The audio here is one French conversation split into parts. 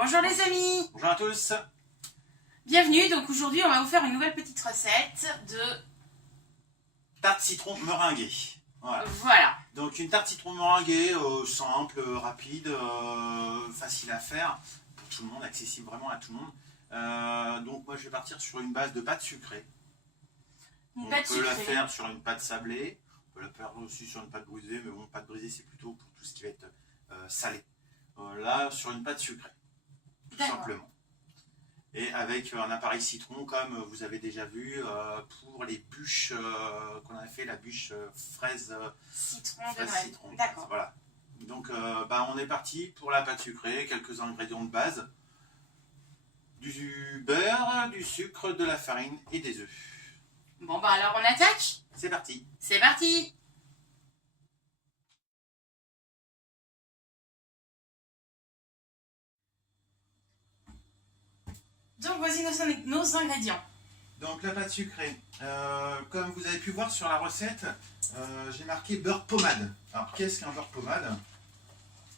Bonjour les amis. Bonjour à tous. Bienvenue, donc aujourd'hui on va vous faire une nouvelle petite recette de... Tarte citron meringuée. Voilà. Donc une tarte citron meringuée, simple, rapide, facile à faire, pour tout le monde, accessible vraiment à tout le monde. Donc moi je vais partir sur une base de pâte sucrée. On peut la faire sur une pâte sablée, on peut la faire aussi sur une pâte brisée, mais bon, pâte brisée c'est plutôt pour tout ce qui va être salé. Là sur une pâte sucrée, tout simplement. Et avec un appareil citron comme vous avez déjà vu pour les bûches qu'on a fait, la bûche fraise citron. D'accord. Voilà. Donc on est parti pour la pâte sucrée, quelques ingrédients de base. Du beurre, du sucre, de la farine et des œufs. Bon alors on attaque. C'est parti. C'est parti. Donc voici nos ingrédients. Donc la pâte sucrée, comme vous avez pu voir sur la recette, j'ai marqué beurre pommade. Alors qu'est-ce qu'un beurre pommade?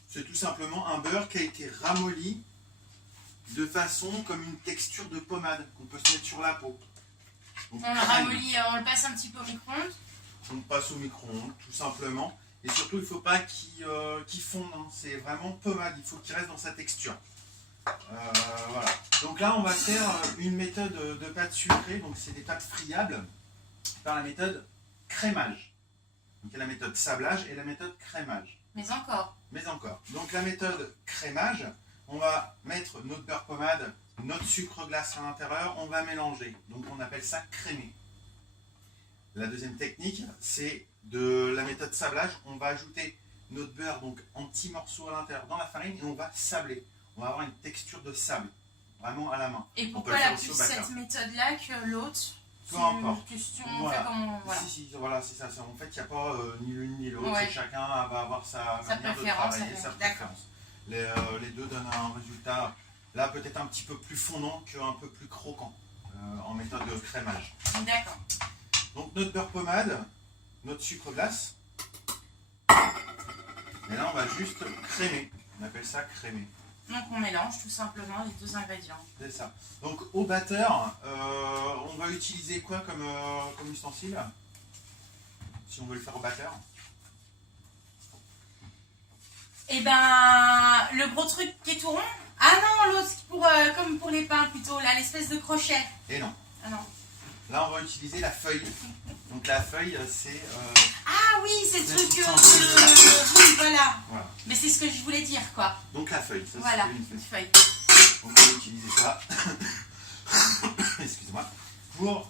C'est tout simplement un beurre qui a été ramolli de façon comme une texture de pommade qu'on peut se mettre sur la peau. Donc, on le ramollit, on le passe un petit peu au micro-ondes. On le passe au micro-ondes tout simplement. Et surtout il ne faut pas qu'il fonde, hein. C'est vraiment pommade, il faut qu'il reste dans sa texture. Voilà. Donc là on va faire une méthode de pâte sucrée, donc c'est des pâtes friables par la méthode crémage. Donc il y a la méthode sablage et la méthode crémage. Mais encore. Donc la méthode crémage, on va mettre notre beurre pommade, notre sucre glace à l'intérieur, on va mélanger. Donc on appelle ça crémer. La deuxième technique, c'est de la méthode sablage, on va ajouter notre beurre donc en petits morceaux à l'intérieur dans la farine et on va sabler. On va avoir une texture de sable, vraiment à la main. Et pourquoi la plus cette méthode-là que l'autre? Peu importe. Voilà. Voilà, c'est ça. En fait, il n'y a pas ni l'une ni l'autre. Ouais. Chacun va avoir sa manière de travailler, sa préférence. Les deux donnent un résultat, là, peut-être un petit peu plus fondant qu'un peu plus croquant, en méthode de crémage. D'accord. Donc, notre beurre pommade, notre sucre glace. Et là, on va juste crémer. On appelle ça crémer. Donc on mélange tout simplement les deux ingrédients. C'est ça. Donc au batteur, on va utiliser quoi comme ustensile? Si on veut le faire au batteur. Eh ben, le gros truc qui est tout rond. Ah non, l'autre comme pour les pains plutôt, là, l'espèce de crochet. Et non. Ah non. Là on va utiliser la feuille. Donc la feuille c'est... Ah oui, c'est le truc oui, voilà. Mais c'est ce que je voulais dire, quoi. Donc la feuille. Ça, voilà, une feuille. On va utiliser ça. Excusez-moi. Pour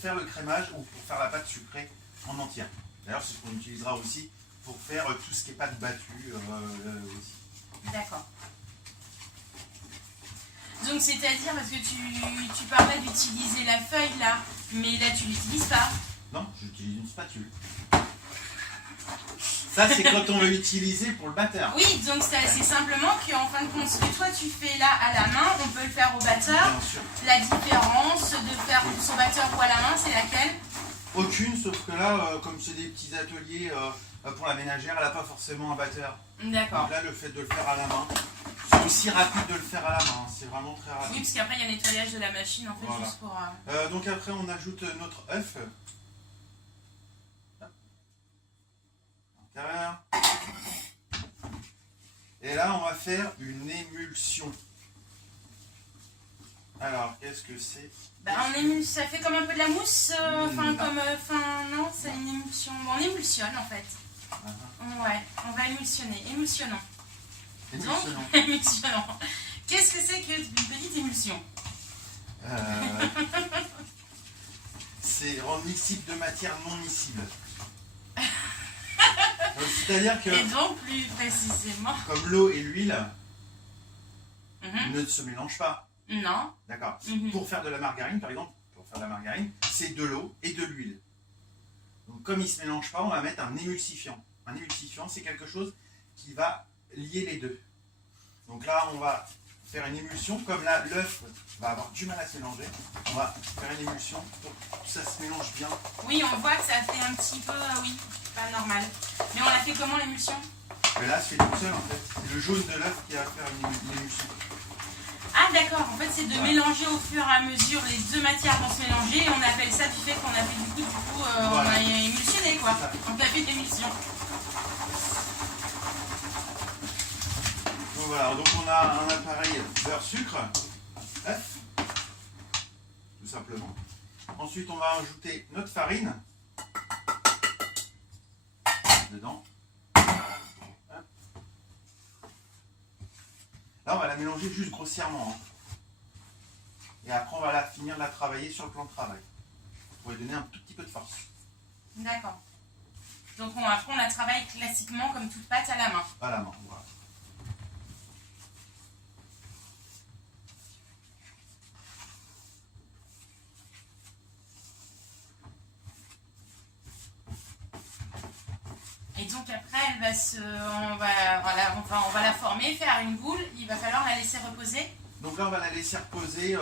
faire le crémage ou pour faire la pâte sucrée en entière. D'ailleurs, c'est ce qu'on utilisera aussi pour faire tout ce qui est pâte battue aussi. D'accord. Donc c'est-à-dire, parce que tu parlais d'utiliser la feuille là, mais là tu l'utilises pas. Non, j'utilise une spatule. Ça c'est quand on veut l'utiliser pour le batteur. Oui, donc c'est simplement qu'en fin de compte, ce que toi tu fais là à la main, on peut le faire au batteur. Bien sûr. La différence de faire son batteur ou à la main, c'est laquelle? Aucune, sauf que là, comme c'est des petits ateliers pour la ménagère, elle n'a pas forcément un batteur. D'accord. Donc là, le fait de le faire à la main, c'est aussi rapide de le faire à la main, c'est vraiment très rapide. Oui, parce qu'après il y a le nettoyage de la machine en fait, voilà. Juste pour... donc après on ajoute notre œuf. Et là on va faire une émulsion. Alors qu'est-ce que c'est? Ça fait comme un peu de la mousse, non, c'est une émulsion. Bon, on émulsionne en fait. Ouais, on va émulsionner. Émulsionnons. Émulsionnons. Qu'est-ce que c'est qu'une petite émulsion? C'est rendre miscible de matière non miscible. C'est-à-dire que... Et donc plus précisément... Comme l'eau et l'huile ne se mélangent pas. Non. D'accord. Pour faire de la margarine, par exemple, c'est de l'eau et de l'huile. Donc comme ils ne se mélangent pas, on va mettre un émulsifiant. Un émulsifiant, c'est quelque chose qui va lier les deux. Donc là, on va faire une émulsion. Comme là, l'œuf va avoir du mal à se mélanger, on va faire une émulsion pour que ça se mélange bien. Oui, on voit que ça fait un petit peu, oui, pas normal. Mais on l'a fait comment l'émulsion? Mais là, c'est tout seul en fait. C'est le jaune de l'œuf qui va faire une émulsion. Ah d'accord, en fait c'est de mélanger au fur et à mesure, les deux matières vont se mélanger et on appelle ça du fait qu'on a fait du coup on a émulsionné quoi. On a fait de l'émulsion. Donc voilà, donc on a un appareil beurre-sucre, œuf, tout simplement. Ensuite on va rajouter notre farine dedans. Là, on va la mélanger juste grossièrement. Et après, on va finir de la travailler sur le plan de travail. Pour lui donner un tout petit peu de force. D'accord. Donc après, on la travaille classiquement comme toute pâte à la main. À la main, voilà. Et donc après, on va la former, faire une boule. Il va falloir la laisser reposer. Donc là, on va la laisser reposer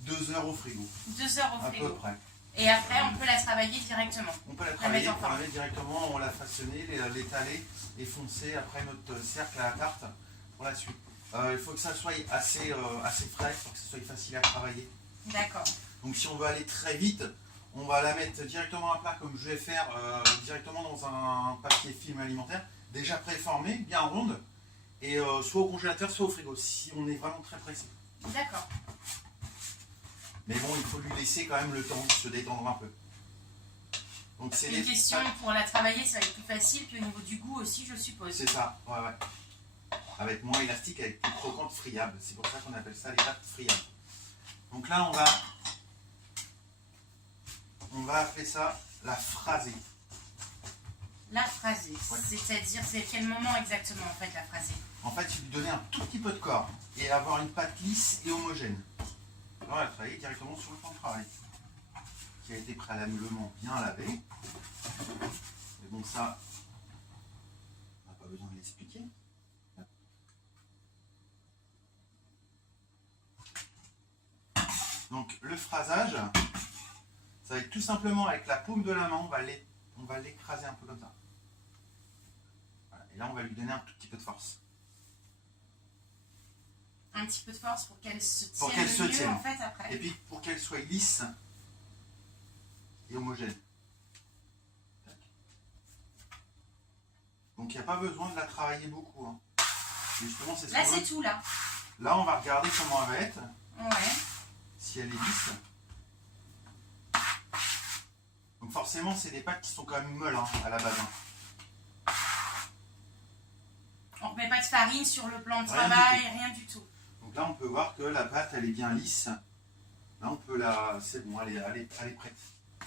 2 heures au frigo. 2 heures au frigo. À peu près. Et après, on peut la travailler directement. On peut la travailler, on la mettre directement, on la façonner, l'étaler et foncer après notre cercle à la tarte pour la suite. Il faut que ça soit assez frais pour que ce soit facile à travailler. D'accord. Donc si on veut aller très vite, on va la mettre directement à plat comme je vais faire directement dans un papier film alimentaire, déjà préformé, bien ronde, et soit au congélateur, soit au frigo, si on est vraiment très pressé. D'accord. Mais bon, il faut lui laisser quand même le temps de se détendre un peu. Donc c'est une question pour la travailler, ça va être plus facile, puis au niveau du goût aussi, je suppose. C'est ça, ouais. Avec moins élastique, avec plus croquante, friable. C'est pour ça qu'on appelle ça les pâtes friables. Donc là, on va appeler ça la phrasée. La phrasée, ouais. C'est-à-dire, c'est à quel moment exactement en fait la phrasée? En fait, c'est lui donner un tout petit peu de corps et avoir une pâte lisse et homogène. Alors, on va travailler directement sur le plan de travail, qui a été préalablement bien lavé. Mais bon, ça, on n'a pas besoin de l'expliquer. Donc, le phrasage, ça va être tout simplement avec la paume de la main, on va l'écraser un peu comme ça. Voilà. Et là, on va lui donner un tout petit peu de force. Un petit peu de force pour qu'elle se tienne mieux en fait après. Et puis pour qu'elle soit lisse et homogène. Donc il n'y a pas besoin de la travailler beaucoup. Hein. Justement, c'est là c'est tout là. Là on va regarder comment elle va être. Ouais. Si elle est lisse. Donc forcément c'est des pâtes qui sont quand même molles hein, à la base. Hein. On ne remet pas de farine sur le plan de travail, rien du tout. Donc là, on peut voir que la pâte, elle est bien lisse. Là, on peut la... C'est bon, elle est prête.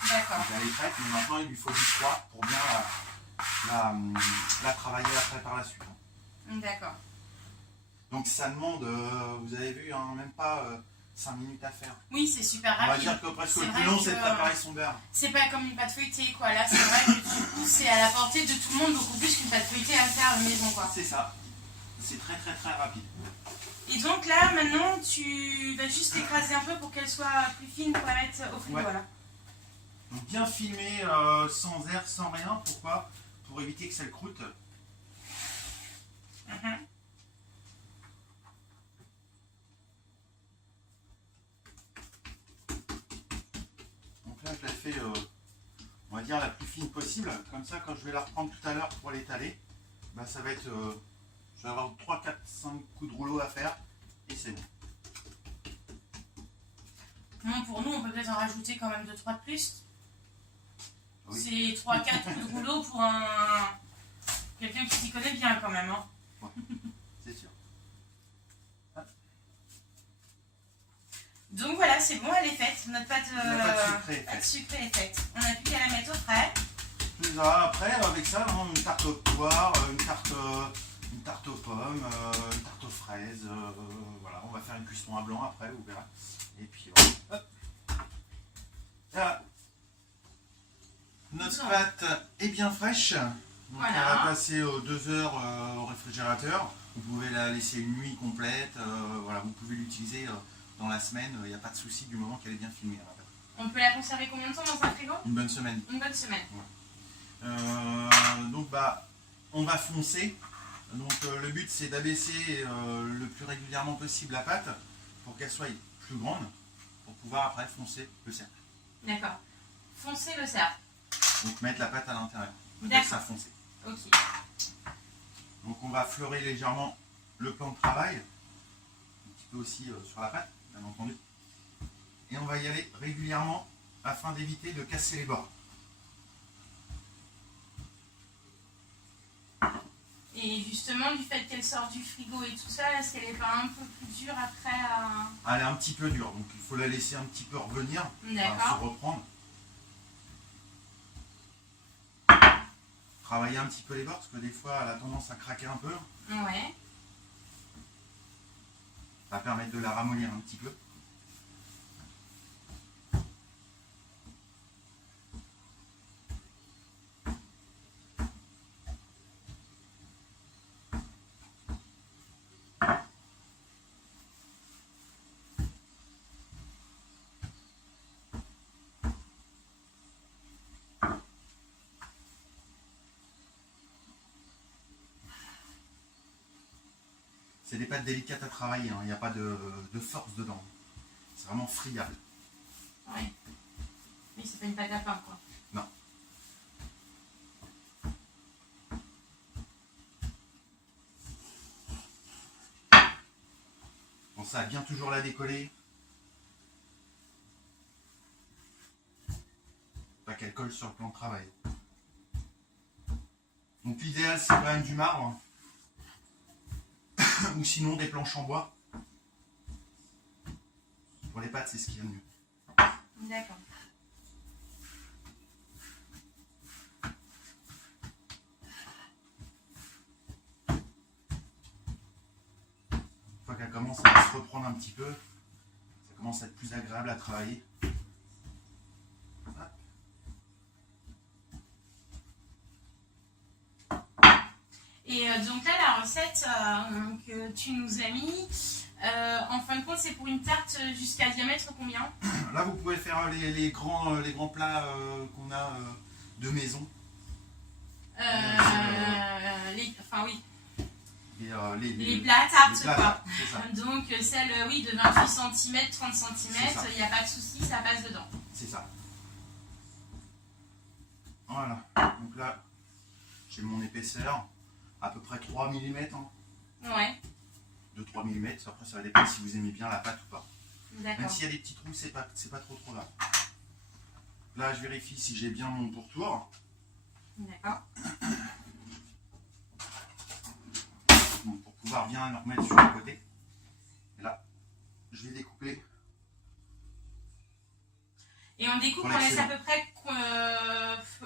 D'accord. Elle est prête, mais maintenant, il lui faut du froid pour bien la travailler après par la suite. D'accord. Donc ça demande, vous avez vu, hein, même pas 5 minutes à faire. Oui, c'est super rapide. On va dire que presque le plus long, c'est de préparer son beurre. C'est pas comme une pâte feuilletée, quoi. Là, c'est vrai que du coup, c'est à la portée de tout le monde, beaucoup plus qu'une pâte feuilletée à faire à la maison, quoi. C'est ça. C'est très rapide. Et donc là, maintenant, tu vas juste l'écraser un peu pour qu'elle soit plus fine pour la mettre au frigo. Ouais. Voilà. Donc bien filmer sans air, sans rien. Pourquoi? Pour éviter que ça le croûte. Donc là, je la fais, on va dire, la plus fine possible. Comme ça, quand je vais la reprendre tout à l'heure pour l'étaler, bah, ça va être... je vais avoir 3, 4, 5 coups de rouleau à faire et c'est bon. Bon, pour nous, on peut peut-être en rajouter quand même 2-3 de plus. Oui. C'est 3-4 coups de rouleau pour quelqu'un qui s'y connaît bien quand même. Hein. Ouais, c'est sûr. Donc voilà, c'est bon, elle est faite. Notre pâte sucrée est faite. On n'a plus qu'à la mettre au frais. Après, avec ça, une tarte aux poires, une tarte aux pommes, une tarte aux fraises. Voilà, on va faire une cuisson à blanc après, vous verrez. Et puis voilà. Là, notre pâte est bien fraîche. Donc voilà. Elle va passer 2 heures au réfrigérateur. Vous pouvez la laisser une nuit complète. Voilà, vous pouvez l'utiliser dans la semaine. Il n'y a pas de souci du moment qu'elle est bien filmée. On peut la conserver combien de temps dans un frigo? Une bonne semaine. Une bonne semaine. Ouais. Donc bah on va foncer. Donc le but c'est d'abaisser le plus régulièrement possible la pâte pour qu'elle soit plus grande pour pouvoir après foncer le cercle. D'accord. Foncer le cercle. Donc mettre la pâte à l'intérieur. D'accord. Ça foncer. Ok. Donc on va fleurer légèrement le plan de travail, un petit peu aussi sur la pâte, bien entendu. Et on va y aller régulièrement afin d'éviter de casser les bords. Et justement, du fait qu'elle sort du frigo et tout ça, est-ce qu'elle n'est pas un peu plus dure après à... Elle est un petit peu dure, donc il faut la laisser un petit peu revenir, D'accord. se reprendre. Travailler un petit peu les bords, parce que des fois elle a tendance à craquer un peu. Ouais. Ça va permettre de la ramollir un petit peu. C'est des pâtes délicates à travailler, hein. Il n'y a pas de force dedans. C'est vraiment friable. Ouais. Mais c'est pas une pâte à pain, quoi. Non. Bon, ça bien toujours la décoller. Pas qu'elle colle sur le plan de travail. Donc l'idéal c'est quand même du marbre. Ou sinon des planches en bois. Pour les pâtes, c'est ce qu'il y a de mieux. D'accord. Une fois qu'elle commence à se reprendre un petit peu, ça commence à être plus agréable à travailler. Et donc là, la recette que tu nous as mis, en fin de compte, c'est pour une tarte jusqu'à diamètre combien? Là, vous pouvez faire les grands plats qu'on a de maison. Enfin oui, Les plats tartes, les plats, quoi. c'est ça. Donc celle, oui, de 28 cm, 30 cm, ça. il n'y a pas de souci, ça passe dedans. C'est ça. Voilà. Donc là, j'ai mon épaisseur, à peu près 3 mm. Hein. Ouais, De 3 mm. Après, ça va dépendre si vous aimez bien la pâte ou pas. Même d'accord. s'il y a des petits trous, c'est pas trop grave. Là, je vérifie si j'ai bien mon pourtour. D'accord. Donc, pour pouvoir bien le remettre sur le côté. Et là, je vais découper. Et on découpe, Pour on laisse l'excellent. à peu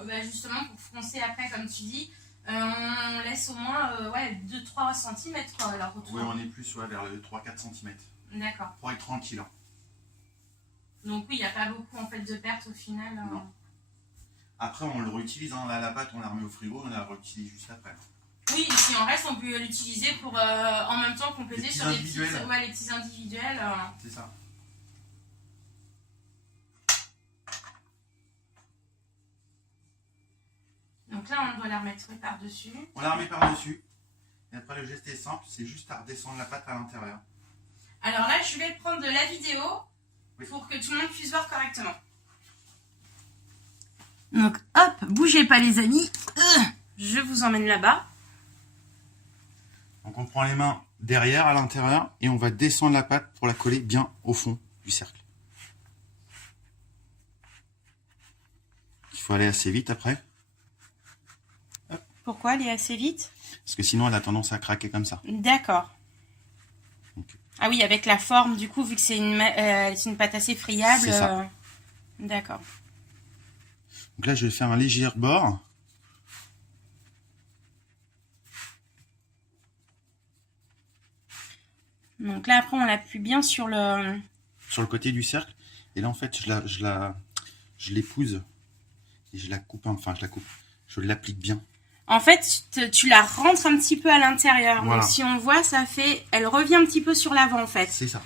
près, justement, pour froncer après, comme tu dis, on laisse au moins 2-3 cm, quoi, alors autour. Oui, on est plus vers le 3-4 cm. D'accord. Pour être tranquille. Hein. Donc oui, il n'y a pas beaucoup en fait de pertes au final. Non. Après, on le réutilise. Hein. La pâte, on la remet au frigo, on la réutilise juste après. Oui, et si en reste, on peut l'utiliser pour en même temps compléter Les sur petits les petits, individuels. les petits individuels. C'est ça. Donc là, on doit la remettre par-dessus. On la remet par-dessus. Et après, le geste est simple, c'est juste à redescendre la pâte à l'intérieur. Alors là, je vais prendre de la vidéo Oui. pour que tout le monde puisse voir correctement. Donc hop, bougez pas les amis. Je vous emmène là-bas. Donc on prend les mains derrière, à l'intérieur, et on va descendre la pâte pour la coller bien au fond du cercle. Il faut aller assez vite après, Pourquoi aller assez vite? parce que sinon elle a tendance à craquer comme ça. D'accord. Ok. Ah oui, avec la forme, du coup, vu que c'est une pâte assez friable. C'est ça. D'accord. Donc là je vais faire un léger rebord. Donc là, après, on l'appuie bien sur le... Sur le côté du cercle. Et là en fait je l'épouse. Et je la coupe, enfin je la coupe. Je l'applique bien. En fait, tu la rentres un petit peu à l'intérieur. Voilà. Donc si on voit, ça fait... Elle revient un petit peu sur l'avant, en fait. C'est ça.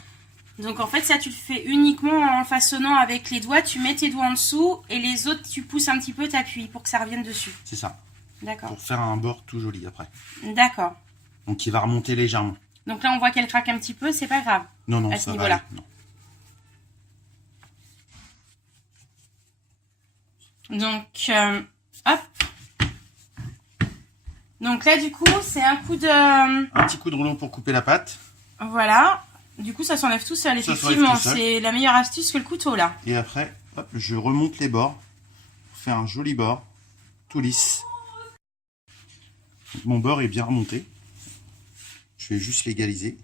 Donc en fait, ça, tu le fais uniquement en façonnant avec les doigts. Tu mets tes doigts en dessous et les autres, tu pousses un petit peu, t'appuies pour que ça revienne dessus. C'est ça. D'accord. Pour faire un bord tout joli après. D'accord. Donc il va remonter légèrement. Donc là, on voit qu'elle craque un petit peu, c'est pas grave. Non, non, à ce ça va niveau-là. aller, non. Donc, hop. Donc là, du coup, c'est un coup de... Un petit coup de rouleau pour couper la pâte. Voilà. Du coup, ça s'enlève tout seul, Ça effectivement. s'enlève tout seul. C'est la meilleure astuce que le couteau, là. Et après, hop, je remonte les bords. Pour faire un joli bord. Tout lisse. Donc, mon bord est bien remonté. Je vais juste l'égaliser.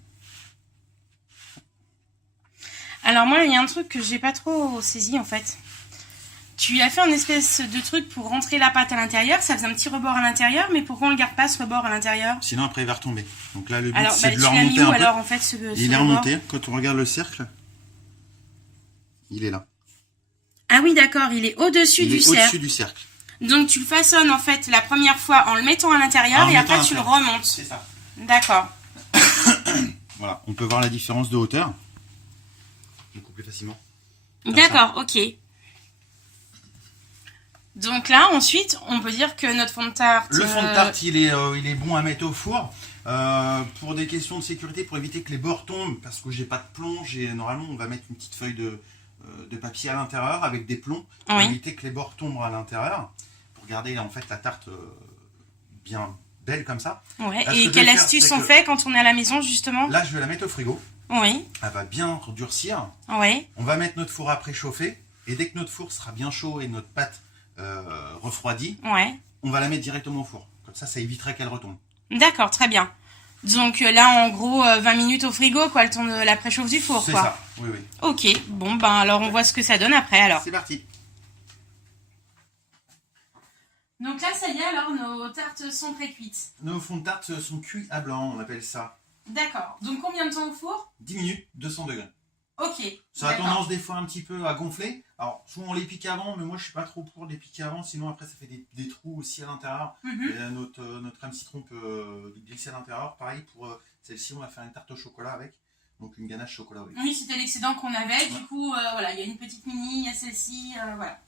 Alors moi, il y a un truc que j'ai pas trop saisi, en fait. Tu as fait un espèce de truc pour rentrer la pâte à l'intérieur. Ça faisait un petit rebord à l'intérieur. Mais pourquoi on ne garde pas ce rebord à l'intérieur? Sinon, après, il va retomber. Donc là, le but, Alors, c'est de le tu l'as mis remonter où, un peu. alors, en fait, ce Il est rebord remonté. Quand on regarde le cercle, il est là. Ah oui, d'accord. Il est au-dessus Il du est cercle. au-dessus du cercle. Donc, tu le façonnes, en fait, la première fois en le mettant à l'intérieur. En le Et après, mettant à tu le l'intérieur. remontes. C'est ça. D'accord. Voilà, on peut voir la différence de hauteur. Beaucoup plus facilement. Comme D'accord, ok. Donc là, ensuite, on peut dire que notre fond de tarte... Le fond de tarte, il est bon à mettre au four. Pour des questions de sécurité, pour éviter que les bords tombent, parce que j'ai pas de plomb, normalement on va mettre une petite feuille de papier à l'intérieur avec des plombs, pour Oui. éviter que les bords tombent à l'intérieur, pour garder en fait la tarte bien belle comme ça. Ouais. Là, ce que Et je vais quelle faire, astuce c'est on que- fait quand on est à la maison, justement? Là, je vais la mettre au frigo. Oui, Elle va bien durcir. oui. On va mettre notre four à préchauffer. Et dès que notre four sera bien chaud et notre pâte refroidie, Ouais. on va la mettre directement au four. Comme ça évitera qu'elle retombe. D'accord, très bien. Donc là, en gros, 20 minutes au frigo, quoi, le temps de la préchauffe du four, C'est quoi. ça, oui, oui. Ok, bon, ben alors on voit ce que ça donne après, alors. C'est parti. Donc là, ça y est, alors nos tartes sont pré-cuites. Nos fonds de tarte sont cuits à blanc, on appelle ça. D'accord. Donc combien de temps au four? 10 minutes, 200 degrés. Ok. Ça a d'accord. tendance des fois un petit peu à gonfler. Alors, souvent on les pique avant, mais moi je suis pas trop pour les piquer avant, sinon après ça fait des trous aussi à l'intérieur. Mhm. Et notre crème citron peut glisser à l'intérieur. Pareil pour celle-ci, on va faire une tarte au chocolat avec. Donc une ganache chocolat avec. Oui, c'était l'excédent qu'on avait. Ouais. Du coup, voilà, il y a une petite mini, il y a celle-ci, voilà.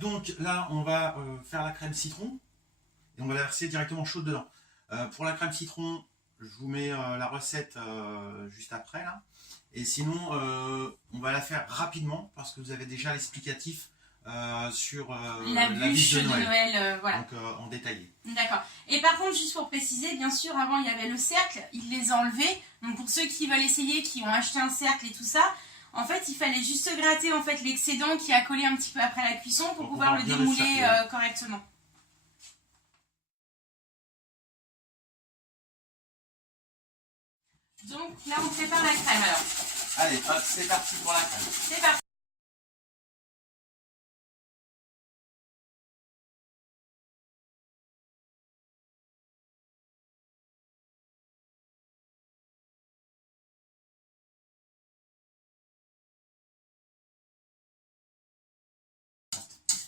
Donc là, on va faire la crème citron et on va la verser directement chaude dedans. Pour la crème citron, je vous mets la recette juste après là. Et sinon, on va la faire rapidement parce que vous avez déjà l'explicatif sur La bûche de Noël, voilà. Donc en détaillé. D'accord. Et par contre, juste pour préciser, bien sûr, avant il y avait le cercle, il les a enlevés. Donc pour ceux qui veulent essayer, qui ont acheté un cercle et tout ça, en fait, il fallait juste gratter en fait l'excédent qui a collé un petit peu après la cuisson pour pouvoir le bien démouler cercler. correctement. Donc là, on prépare la crème alors. Allez, hop, c'est parti pour la crème. C'est parti.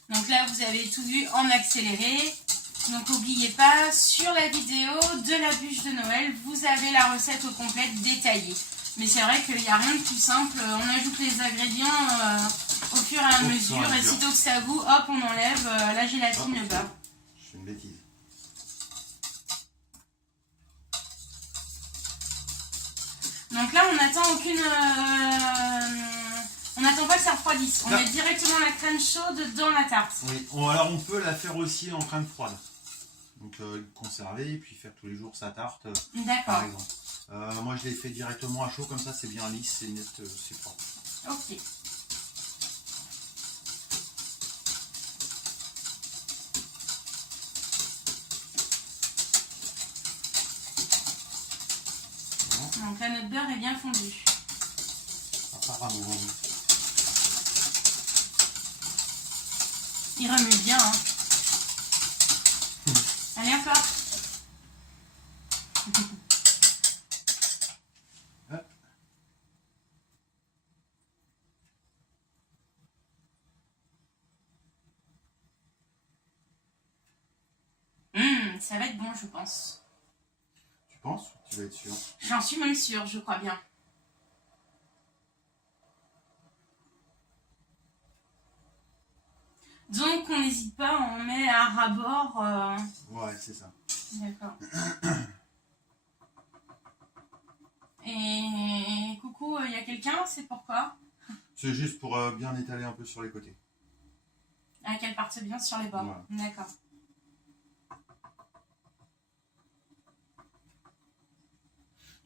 Donc là, vous avez tout vu en accéléré. Donc n'oubliez pas, sur la vidéo de la bûche de Noël, vous avez la recette au complet détaillée. Mais c'est vrai qu'il n'y a rien de plus simple. On ajoute les ingrédients au fur et à mesure. Et sitôt que ça goût, hop, on enlève la gélatine, le beurre. Je fais une bêtise. Donc là, on n'attend aucune... on n'attend pas que ça refroidisse. On Non. met directement la crème chaude dans la tarte. Oui. Alors on peut la faire aussi en crème froide. Donc conserver et puis faire tous les jours sa tarte, par D'accord. exemple. Moi je l'ai fait directement à chaud, comme ça c'est bien lisse, c'est net, c'est propre. Ok. Donc là, notre beurre est bien fondu. Apparemment. Il remue bien. Hein. Allez, encore. Hop. Ça va être bon, je pense. Tu penses? Tu vas être sûr. J'en suis même sûre, je crois bien. Donc on n'hésite pas, on met à ras-bord. Ouais, c'est ça. D'accord. Et coucou, il y a quelqu'un, c'est pourquoi? C'est juste pour bien étaler un peu sur les côtés. Ah, qu'elle parte bien sur les bords. Voilà. D'accord.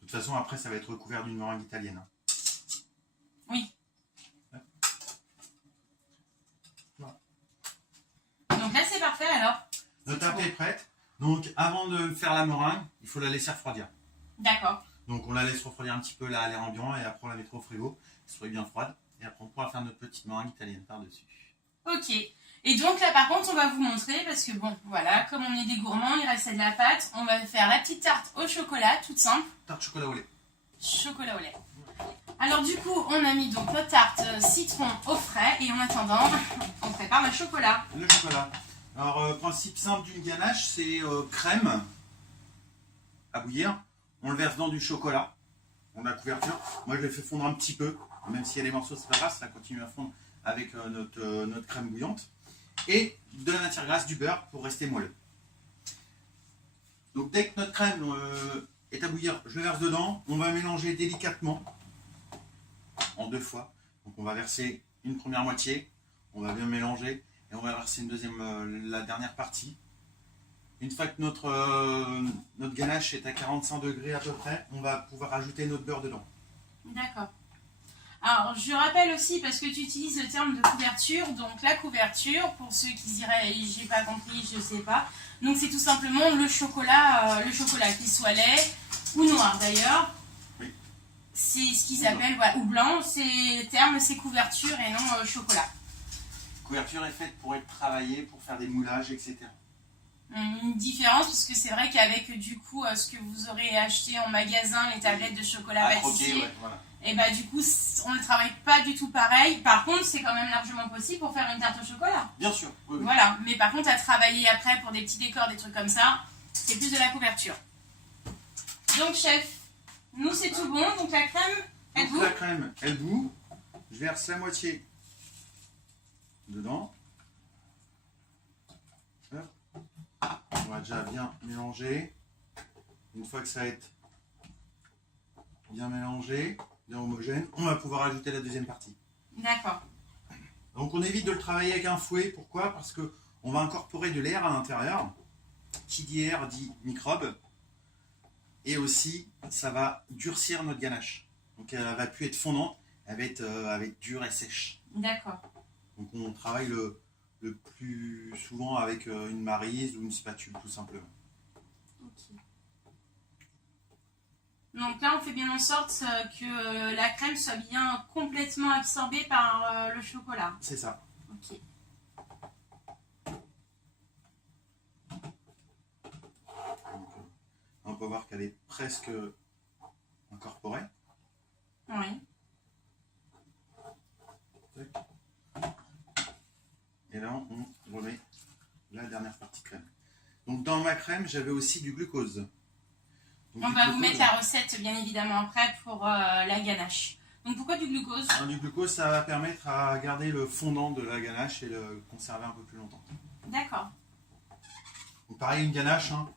De toute façon, après, ça va être recouvert d'une meringue italienne. Hein. Oui. Ouais. Voilà. Donc là, c'est parfait alors. Notre tarte est prête. Donc, avant de faire la meringue, il faut la laisser refroidir. D'accord. Donc, on la laisse refroidir un petit peu là à l'air ambiant et après, on la mettra au frigo. Elle soit bien froide. Et après, on pourra faire notre petite meringue italienne par-dessus. Ok. Et donc là, par contre, on va vous montrer parce que bon, voilà, comme on est des gourmands, il restait de la pâte. On va faire la petite tarte au chocolat, toute simple. Tarte chocolat au lait. Chocolat au lait. Alors du coup, on a mis donc notre tarte citron au frais et en attendant, on prépare le chocolat. Le chocolat. Alors, principe simple d'une ganache, c'est crème à bouillir. On le verse dans du chocolat. On a la couverture. Moi, je l'ai fait fondre un petit peu. Même s'il y a des morceaux, c'est pas grave, ça continue à fondre avec notre crème bouillante. Et de la matière grasse, du beurre pour rester moelleux. Donc, dès que notre crème est à bouillir, je le verse dedans. On va mélanger délicatement en 2 fois. Donc, on va verser une première moitié. On va bien mélanger. Et on va verser une deuxième, la dernière partie. Une fois que notre ganache est à 45 degrés à peu près, on va pouvoir ajouter notre beurre dedans. D'accord. Alors, je rappelle aussi, parce que tu utilises le terme de couverture, donc la couverture, pour ceux qui diraient « j'ai pas compris, je sais pas », donc c'est tout simplement le chocolat qu'il soit lait ou noir d'ailleurs. Oui. C'est ce qu'ils appellent, voilà, ou blanc, c'est terme, c'est couverture et non chocolat. Couverture est faite pour être travaillée, pour faire des moulages, etc. Une différence, parce que c'est vrai qu'avec du coup ce que vous aurez acheté en magasin, les tablettes de chocolat pâtissier, ouais, voilà. et bah du coup on ne travaille pas du tout pareil. Par contre, c'est quand même largement possible pour faire une tarte au chocolat. Bien sûr, oui, oui. Voilà, mais par contre à travailler après pour des petits décors, des trucs comme ça, c'est plus de la couverture. Donc chef, nous c'est tout bon, donc la crème, elle Donc bout. la crème, elle bout. Je verse la moitié dedans. Hop. On va déjà bien mélanger. Une fois que ça va être bien mélangé, bien homogène, on va pouvoir ajouter la deuxième partie. D'accord. Donc on évite de le travailler avec un fouet. Pourquoi? Parce que on va incorporer de l'air à l'intérieur. Qui dit air dit microbe. Et aussi, ça va durcir notre ganache. Donc elle va plus être fondante, elle va être dure et sèche. D'accord. Donc on travaille le plus souvent avec une maryse ou une spatule, tout simplement. Ok. Donc là, on fait bien en sorte que la crème soit bien complètement absorbée par le chocolat. C'est ça. Ok. Donc, on peut voir qu'elle est presque incorporée. Oui. Et là, on remet la dernière partie crème. Donc dans ma crème, j'avais aussi du glucose. Donc, On du va vous glucose, mettre la recette bien évidemment après pour la ganache. Donc pourquoi du glucose? Du glucose, ça va permettre à garder le fondant de la ganache et le conserver un peu plus longtemps. D'accord. Donc pareil, une ganache, hein,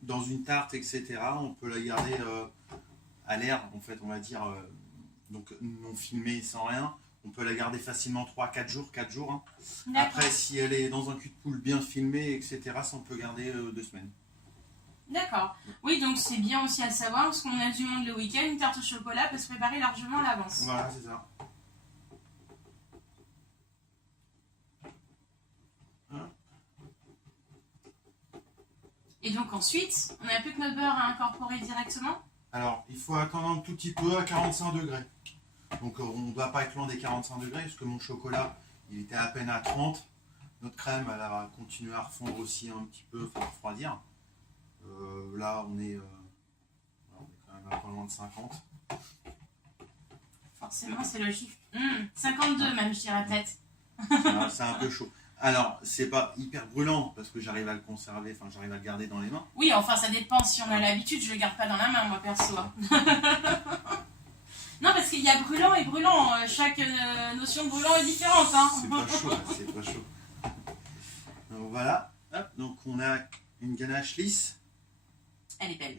dans une tarte, etc., on peut la garder à l'air, en fait, on va dire, donc non filmée, sans rien. On peut la garder facilement 3-4 jours, 4 jours. Hein. Après, si elle est dans un cul de poule bien filmé, etc., ça on peut garder 2 semaines. D'accord. Oui, donc c'est bien aussi à savoir, parce qu'on a du monde le week-end, une tarte au chocolat peut se préparer largement à l'avance. Voilà, c'est ça. Et donc ensuite, on n'a plus que notre beurre à incorporer directement. Alors, il faut attendre un tout petit peu à 45 degrés. Donc, on ne doit pas être loin des 45 degrés, parce que mon chocolat, il était à peine à 30. Notre crème, elle va continuer à refondre aussi un petit peu, il faut refroidir. Là, on est quand même un peu loin de 50. Forcément, c'est logique. 52 même, je dirais peut-être. C'est un peu chaud. Alors, c'est pas hyper brûlant, parce que j'arrive à le conserver, enfin, j'arrive à le garder dans les mains. Oui, enfin, ça dépend si on a l'habitude. Je le garde pas dans la main, moi, perso. Non, parce qu'il y a brûlant et brûlant. Chaque notion de brûlant est différente. Hein. C'est pas chaud, là, c'est pas chaud. Donc voilà, hop, donc on a une ganache lisse. Elle est belle.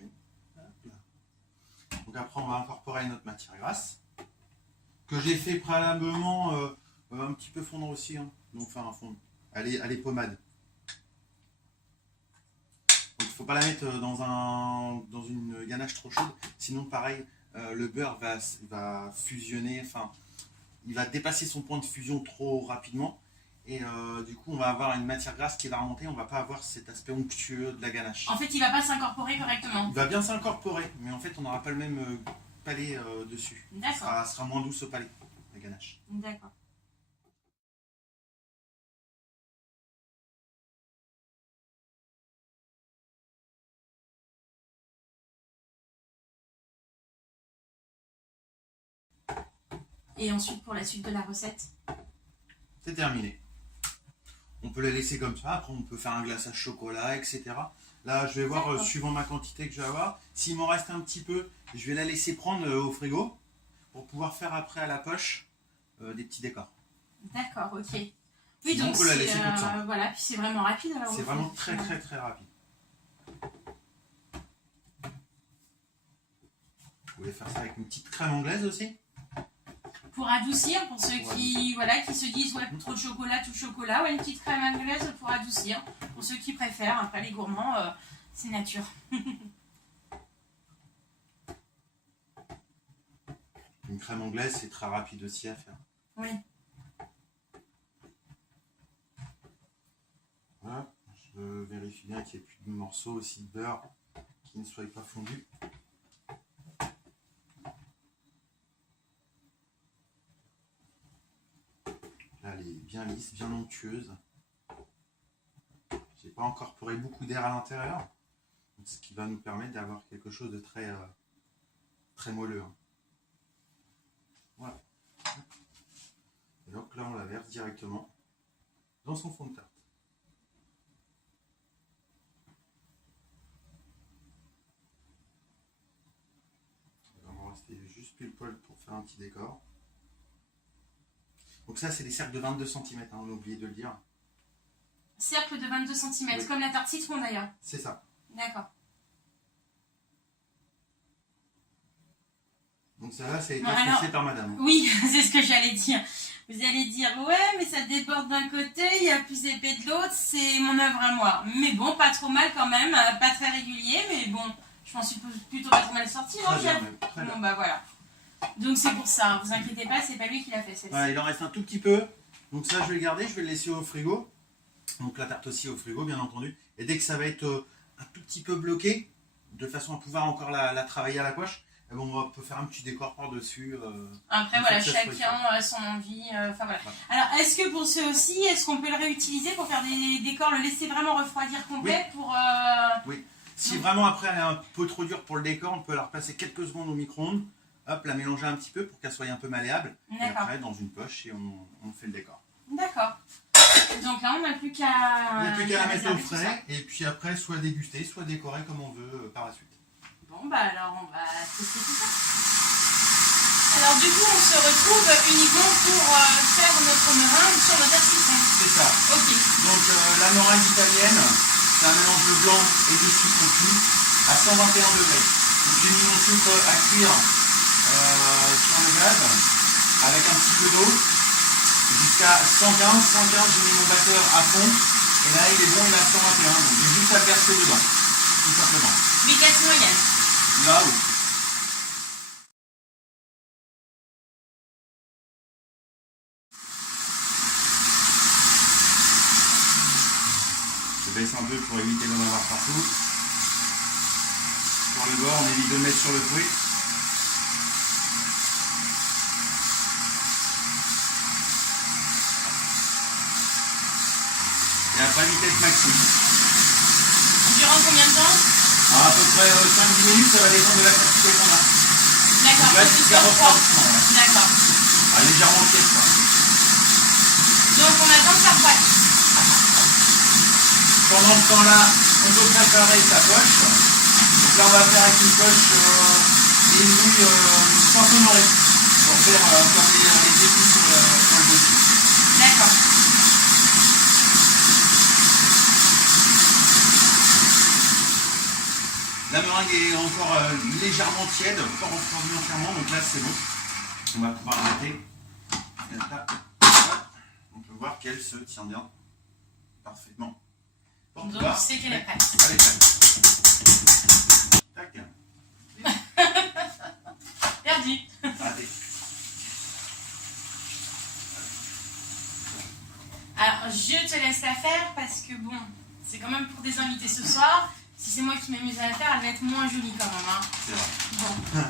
Donc après on va incorporer notre matière grasse que j'ai fait préalablement un petit peu fondre aussi, hein. Donc enfin fondre, elle est pommade. Donc il ne faut pas la mettre dans une ganache trop chaude, sinon pareil le beurre va fusionner, enfin il va dépasser son point de fusion trop rapidement et du coup on va avoir une matière grasse qui va remonter, on va pas avoir cet aspect onctueux de la ganache. En fait il va pas s'incorporer correctement. Il va bien s'incorporer, mais en fait on n'aura pas le même palais dessus. D'accord. Ça sera moins douce au palais, la ganache. D'accord. Et ensuite pour la suite de la recette? C'est terminé. On peut les laisser comme ça, après on peut faire un glaçage chocolat, etc. Là je vais voir suivant ma quantité que je vais avoir. S'il m'en reste un petit peu, je vais la laisser prendre au frigo pour pouvoir faire après à la poche des petits décors. D'accord, ok. Oui, sinon, donc on peut la laisser toute simple. Voilà, puis c'est vraiment rapide. C'est vraiment très rapide. Vous pouvez faire ça avec une petite crème anglaise aussi. Pour adoucir, pour ceux qui se disent ouais, trop de chocolat, tout chocolat, ouais, une petite crème anglaise pour adoucir. Pour ceux qui préfèrent, après les gourmands, c'est nature. Une crème anglaise, c'est très rapide aussi à faire. Oui. Voilà, je vérifie bien qu'il n'y ait plus de morceaux aussi de beurre qui ne soient pas fondus. Là, elle est bien lisse, bien onctueuse. J'ai pas incorporé beaucoup d'air à l'intérieur, ce qui va nous permettre d'avoir quelque chose de très moelleux. Voilà. Et donc là, on la verse directement dans son fond de tarte. Il va en rester juste pile poil pour faire un petit décor. Donc ça, c'est des cercles de 22 cm, hein, on a oublié de le dire. Cercle de 22 cm, oui. Comme la tarte citron d'ailleurs. C'est ça. D'accord. Donc ça là, ça a été foncé par madame. Oui, c'est ce que j'allais dire. Vous allez dire, ouais, mais ça déborde d'un côté, il y a plus épais de l'autre, c'est mon œuvre à moi. Mais bon, pas trop mal quand même, pas très régulier, mais bon, je m'en suis plutôt pas trop mal sorti, hein, chef. Bon, bah voilà. Donc c'est pour ça, vous inquiétez pas, c'est pas lui qui l'a fait celle-ci. Voilà, il en reste un tout petit peu. Donc ça, je vais le garder, je vais le laisser au frigo. Donc la tarte aussi au frigo, bien entendu. Et dès que ça va être un tout petit peu bloqué, de façon à pouvoir encore la travailler à la poche, bon, on peut faire un petit décor par-dessus. Après, voilà, chacun a son envie. Voilà. Alors, est-ce que pour ceux aussi, est-ce qu'on peut le réutiliser pour faire des décors, le laisser vraiment refroidir complet? Oui. Pour, oui. Si vraiment après elle est un peu trop dure pour le décor, on peut la repasser quelques secondes au micro-ondes. Hop, la mélanger un petit peu pour qu'elle soit un peu malléable. Et après, dans une poche, et on fait le décor. D'accord. Donc là, on n'a plus qu'à... Il n'y a plus qu'à la mettre au frais, et puis après, soit déguster, soit décorer comme on veut par la suite. Bon, bah alors, on va tester tout ça. Alors du coup, on se retrouve uniquement pour faire notre meringue sur le tarte citron. C'est ça. Ok. Donc la meringue italienne, c'est un mélange de blanc et de sucre cuit à 121 degrés. Donc j'ai mis mon sucre à cuire sur le gaz avec un petit peu d'eau jusqu'à 115, j'ai mis mon batteur à fond et là il est bon, il est à 121, donc j'ai juste à le verser dedans, tout simplement. Vitesse moyenne. Là oui. Je baisse un peu pour éviter d'en avoir partout. Sur le bord, on évite de le mettre sur le fruit. Et après, vitesse maxi. Durant combien de temps? À peu près 5-10 minutes, ça va dépendre de la quantité qu'on a. D'accord. Là, jusqu'à refroidissement. D'accord. Légèrement tiède, quoi. Donc, on attend que ça refroidisse. Pendant ce temps-là, on peut préparer sa poche. Donc là, on va faire avec une poche et une douille sans sonorité. faire comme les épis sur le body. D'accord. La meringue est encore légèrement tiède, pas refroidie entièrement, donc là c'est bon. On va pouvoir arrêter. On peut voir qu'elle se tient bien parfaitement. Donc c'est qu'elle est prête. Elle est prête. Tac. Perdu. Allez. Alors, je te laisse la faire parce que bon, c'est quand même pour des invités ce soir. Si c'est moi qui m'amuse à la faire, elle va être moins jolie quand même. Hein. C'est vrai.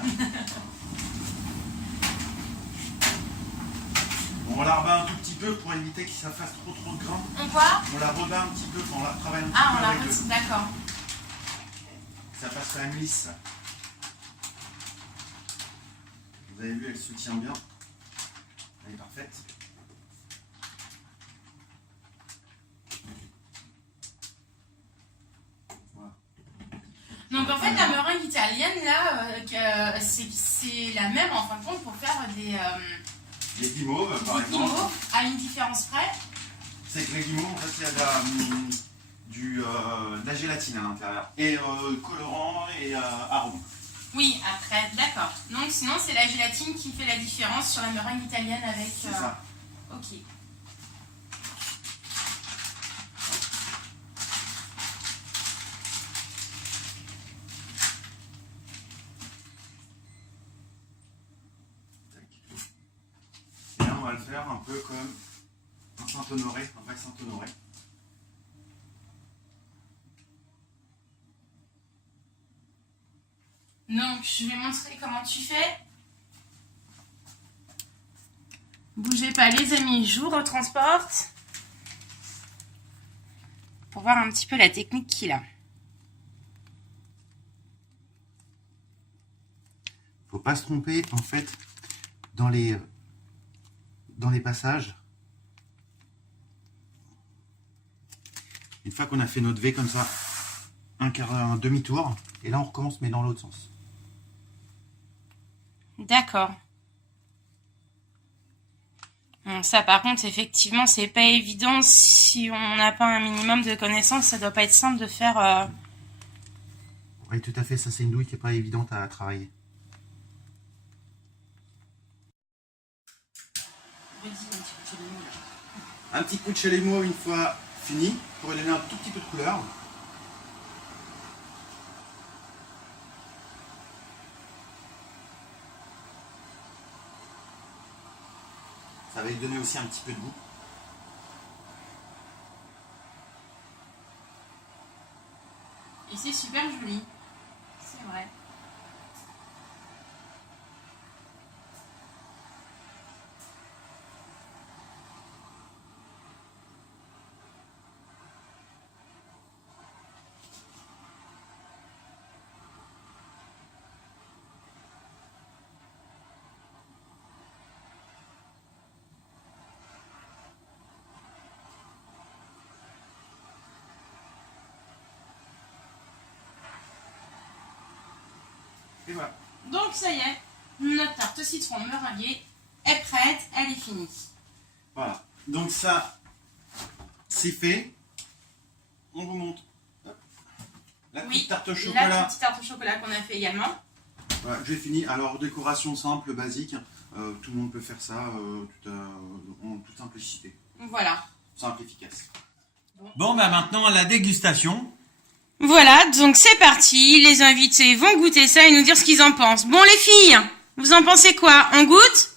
Bon. On la rebat un tout petit peu pour éviter que ça fasse trop de grains. On quoi? On la rebat un petit peu, on la retravaille un petit Ah, peu on la avec retire, d'accord. ça passe quand même lisse. Vous avez vu, elle se tient bien. Elle est parfaite. Voilà. Donc en fait, la meringue italienne, là, c'est la même en fin de compte pour faire Les guimauves, par des exemple. guimauves à une différence près. C'est que les guimauves, en fait, il y a de la gélatine à l'intérieur. Et colorant et arôme. Oui, après, d'accord. Donc sinon, c'est la gélatine qui fait la différence sur la meringue italienne avec... C'est ça. Ok. Et là, on va le faire un peu comme un Saint-Honoré, un vrai Saint-Honoré. Donc, je vais montrer comment tu fais. Bougez pas les amis, je vous retransporte pour voir un petit peu la technique qu'il a. Faut pas se tromper, en fait, dans les passages. Une fois qu'on a fait notre V comme ça, un demi-tour, et là on recommence mais dans l'autre sens. D'accord. Bon, ça par contre effectivement c'est pas évident si on n'a pas un minimum de connaissances, ça doit pas être simple de faire... Oui, tout à fait, ça c'est une douille qui n'est pas évidente à travailler. Un petit coup de chalumeau une fois fini, pour lui donner un tout petit peu de couleur. Ça va lui donner aussi un petit peu de goût. Et c'est super joli, c'est vrai. Et voilà. Donc ça y est, notre tarte citron meringuée est prête, elle est finie. Voilà. Donc ça, c'est fait. On vous montre. Hop. La petite tarte au chocolat. La petite tarte au chocolat qu'on a fait également. Voilà, j'ai fini. Alors, décoration simple, basique. Tout le monde peut faire ça en toute simplicité. Voilà. Simple, efficace. Bon, bah maintenant, la dégustation. Voilà, donc c'est parti. Les invités vont goûter ça et nous dire ce qu'ils en pensent. Bon les filles, vous en pensez quoi? On goûte?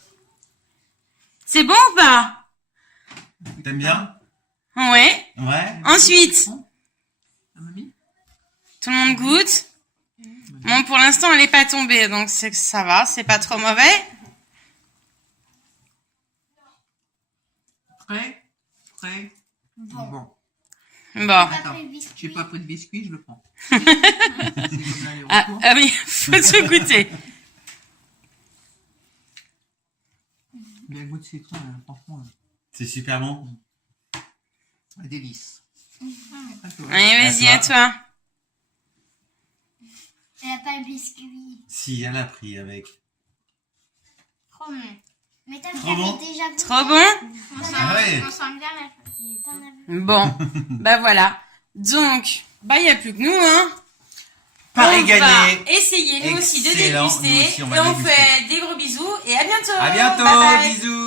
C'est bon ou pas? T'aimes bien? Ouais. Ouais. Ensuite, tout le monde goûte. Bon, pour l'instant, elle n'est pas tombée, donc ça va, c'est pas trop mauvais. Prêt. Bon. Bon. Attends, j'ai pas pris de biscuit, je le prends. C'est comme l'aller-retour. Ah oui, faut tout goûter. Bien le goût de citron, franchement, C'est super bon. un délice. Allez, vas-y, à toi. Elle n'a pas le biscuit. Si, elle a pris avec. Oh, Mais t'as Trop bon. déjà goûté. Trop bon? Ah ouais. On sent bien la T'en as vu. Bon, bah voilà. Donc, bah il n'y a plus que nous, hein. Pareil On gagné. va essayer nous aussi de Excellent. déguster. Nous aussi, on va et on déguster. fait des gros bisous et à bientôt. À bientôt. Bye bye. Bisous.